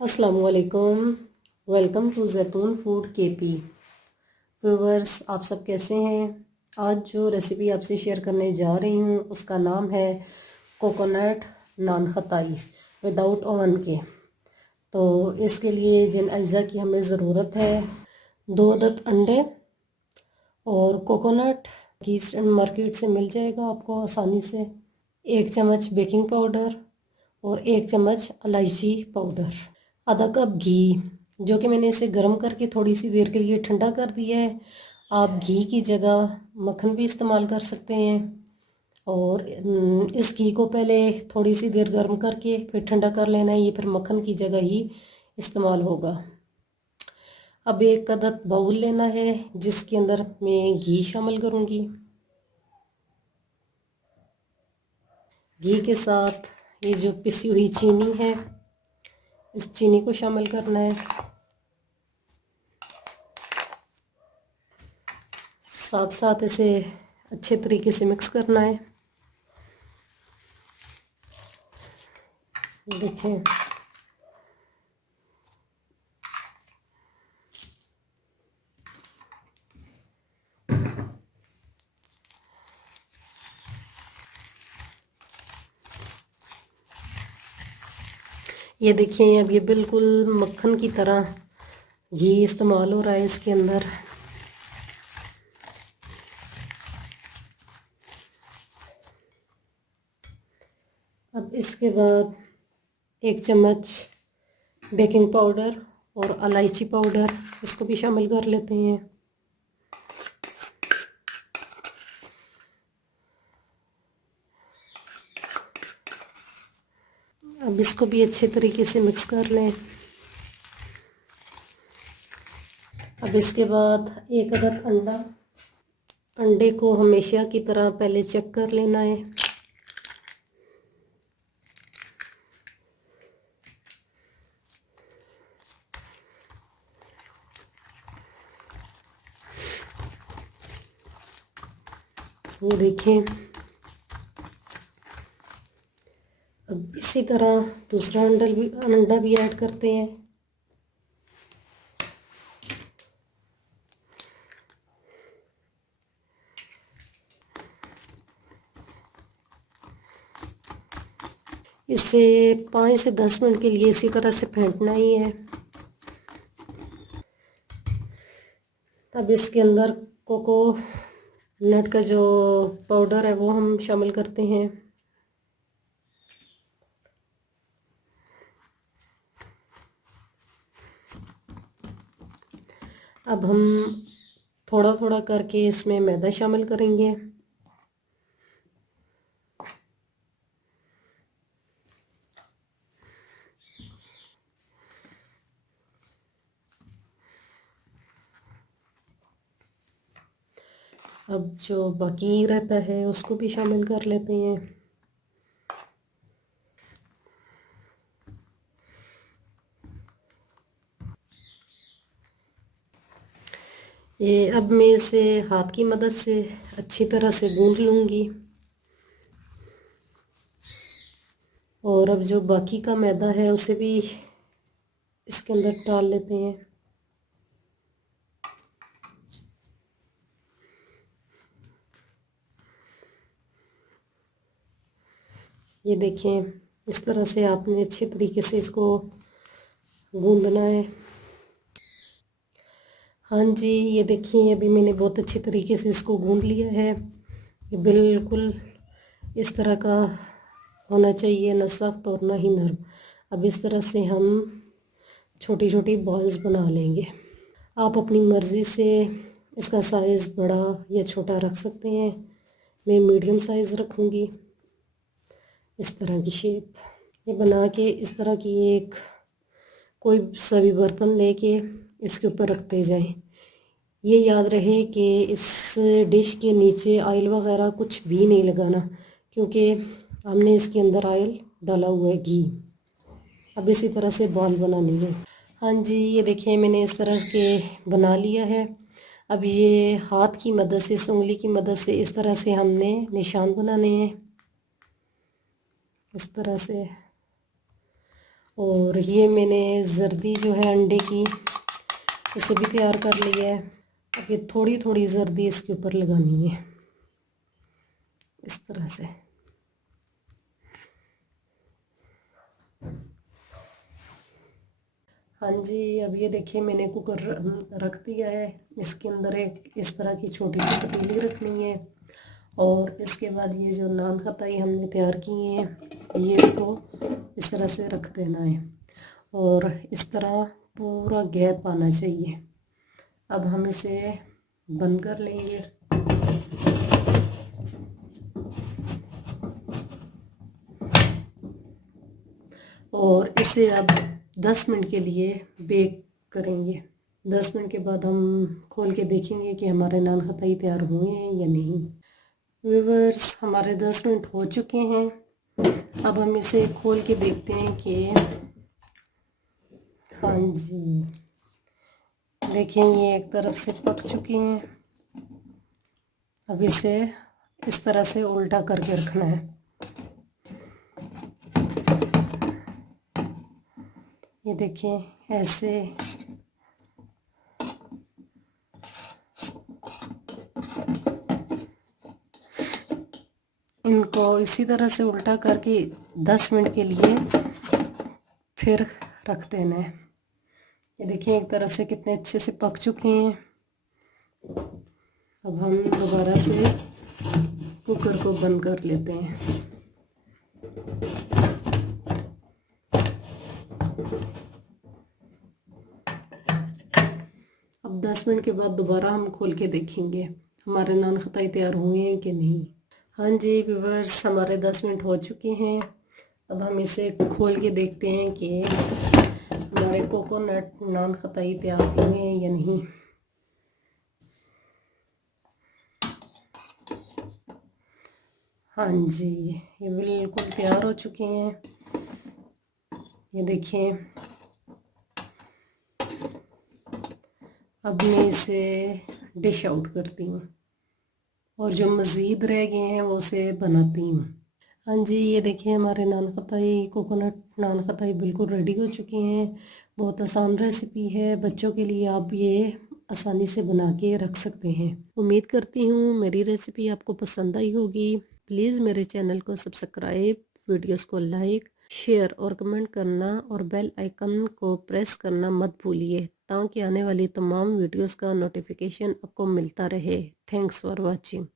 अस्सलामुअलैकुम। Welcome to जैतून food KP. Viewers, आप सब कैसे हैं? आज जो रेसिपी आपसे शेयर करने जा रही हूँ उसका नाम है कोकोनट नान खताई विदाउट ओवन के। तो इसके लिए जिन अज्जा की हमें ज़रूरत है, 2 अदद अंडे और कोकोनट की मार्केट से मिल जाएगा आपको आसानी से, 1 चम्मच बेकिंग पाउडर और 1 चम्मच इलायची पाउडर, आधा कप घी जो कि मैंने इसे गर्म करके थोड़ी सी देर के लिए ठंडा कर दिया है। आप घी की जगह मक्खन भी इस्तेमाल कर सकते हैं और इस घी को पहले थोड़ी सी देर गर्म करके फिर ठंडा कर लेना है, ये फिर मक्खन की जगह ही इस्तेमाल होगा। अब एक अदद बाउल लेना है जिसके अंदर मैं घी शामिल करूँगी। घी के साथ ये जो पिसी हुई चीनी है, इस चीनी को शामिल करना है। साथ साथ इसे अच्छे तरीके से मिक्स करना है। देखें, ये देखिए, अब ये बिल्कुल मक्खन की तरह घी इस्तेमाल हो रहा है इसके अंदर। अब इसके बाद 1 चम्मच बेकिंग पाउडर और इलायची पाउडर, इसको भी शामिल कर लेते हैं। अब इसको भी अच्छे तरीके से मिक्स कर लें। अब इसके बाद 1 अदद अंडा, अंडे को हमेशा की तरह पहले चेक कर लेना है। ये देखें, अब इसी तरह दूसरा अंडा भी ऐड करते हैं। इसे 5 से 10 मिनट के लिए इसी तरह से फेंटना ही है। अब इसके अंदर कोको नट का जो पाउडर है वो हम शामिल करते हैं। अब हम थोड़ा थोड़ा करके इसमें मैदा शामिल करेंगे। अब जो बाकी रहता है उसको भी शामिल कर लेते हैं। ये अब मैं इसे हाथ की मदद से अच्छी तरह से गूंद लूँगी और अब जो बाकी का मैदा है उसे भी इसके अंदर डाल लेते हैं। ये देखें, इस तरह से आपने अच्छे तरीके से इसको गूंदना है। हाँ जी, ये देखिए, अभी मैंने बहुत अच्छे तरीके से इसको गूंद लिया है। ये बिल्कुल इस तरह का होना चाहिए, ना सख्त और ना ही नरम। अब इस तरह से हम छोटी छोटी बॉल्स बना लेंगे। आप अपनी मर्ज़ी से इसका साइज़ बड़ा या छोटा रख सकते हैं। मैं मीडियम साइज़ रखूँगी। इस तरह की शेप ये बना के इस तरह की एक कोई सा भी बर्तन लेके इसके ऊपर रखते जाएं। ये याद रहे कि इस डिश के नीचे ऑयल वगैरह कुछ भी नहीं लगाना, क्योंकि हमने इसके अंदर ऑयल डाला हुआ है, घी। अब इसी तरह से बॉल बनानी है। हाँ जी, ये देखिए, मैंने इस तरह के बना लिया है। अब ये हाथ की मदद से, इस उंगली की मदद से इस तरह से हमने निशान बनाने हैं, इस तरह से। और ये मैंने जर्दी जो है अंडे की, इसे भी तैयार कर लिया है। अब ये थोड़ी थोड़ी जर्दी इसके ऊपर लगानी है इस तरह से। हाँ जी, अब ये देखिए मैंने कुकर रख दिया है। इसके अंदर एक इस तरह की छोटी सी पतीली रखनी है और इसके बाद ये जो नान खताई हमने तैयार किए हैं ये इसको इस तरह से रख देना है और इस तरह पूरा गैप आना चाहिए। अब हम इसे बंद कर लेंगे। और इसे अब 10 मिनट के लिए बेक करेंगे। 10 मिनट के बाद हम खोल के देखेंगे कि हमारे नान खताई तैयार हुए हैं या नहीं। व्यूअर्स, हमारे 10 मिनट हो चुके हैं। अब हम इसे खोल के देखते हैं कि हाँ जी, देखें ये एक तरफ से पक चुकी हैं। अब इसे इस तरह से उल्टा करके रखना है। ये देखें ऐसे। इनको इसी तरह से उल्टा करके 10 मिनट के लिए फिर रख देना है। ये देखिए एक तरफ से कितने अच्छे से पक चुके हैं। अब हम दोबारा से कुकर को बंद कर लेते हैं। अब 10 मिनट के बाद दोबारा हम खोल के देखेंगे हमारे नान खताई तैयार हुए हैं कि नहीं। हाँ जी व्यूअर्स, हमारे 10 मिनट हो चुके हैं। अब हम इसे खोल के देखते हैं कि हमारे कोकोनट नान खताई तैयार हुए हैं या नहीं। हाँ जी, ये बिल्कुल तैयार हो चुके हैं। ये देखिए। अब मैं इसे डिश आउट करती हूँ और जो मज़ीद रह गए हैं वो उसे बनाती हूँ। हाँ जी, ये देखिए हमारे नान खताई कोकोनट नान खताई बिल्कुल रेडी हो चुके हैं। बहुत आसान रेसिपी है, बच्चों के लिए आप ये आसानी से बना के रख सकते हैं। उम्मीद करती हूँ मेरी रेसिपी आपको पसंद आई होगी। प्लीज़ मेरे चैनल को सब्सक्राइब, वीडियोस को लाइक, शेयर और कमेंट करना और बेल आइकन को प्रेस करना मत भूलिए ताकि आने वाली तमाम वीडियोस का नोटिफिकेशन आपको मिलता रहे। Thanks for watching.